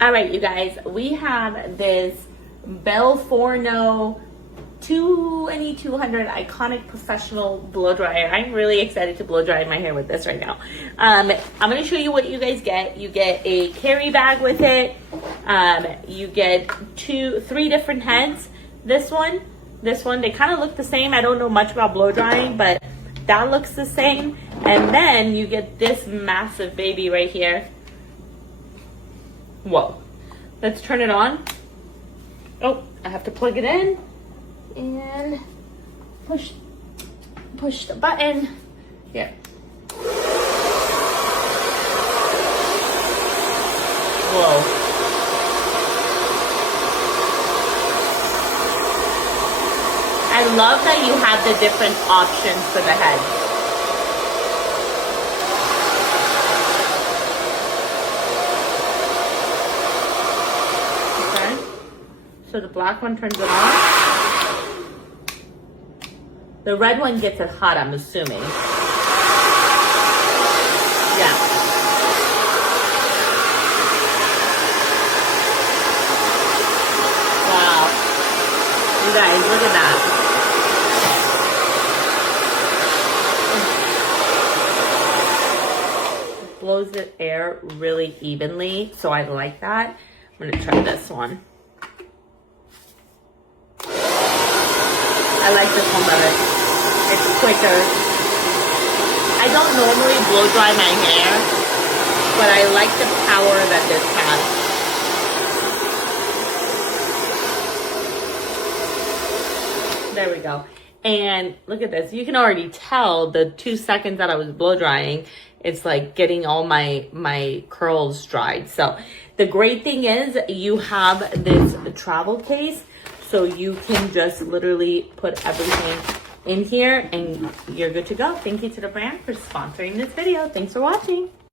All right, you guys, we have this Belforno 2200 iconic professional blow dryer. I'm really excited to blow dry my hair with this right now. I'm going to show you what you guys get. You get a carry bag with it. You get three different heads. This one, they kind of look the same. I don't know much about blow drying, but that looks the same. And then you get this massive baby right here. Whoa. Let's turn it on. Oh, I have to plug it in and push the button. Here. Whoa. I love that you have the different options for the head. So the black one turns it on. The red one gets it hot, I'm assuming. Yeah. Wow. You guys, look at that. It blows the air really evenly, so I like that. I'm gonna try this one. I like this one better. It's quicker. I don't normally blow dry my hair, but I like the power that this has. There we go. And look at this. You can already tell the 2 seconds that I was blow drying, it's like getting all my curls dried. So the great thing is you have this travel case. So you can just literally put everything in here and you're good to go. Thank you to the brand for sponsoring this video. Thanks for watching.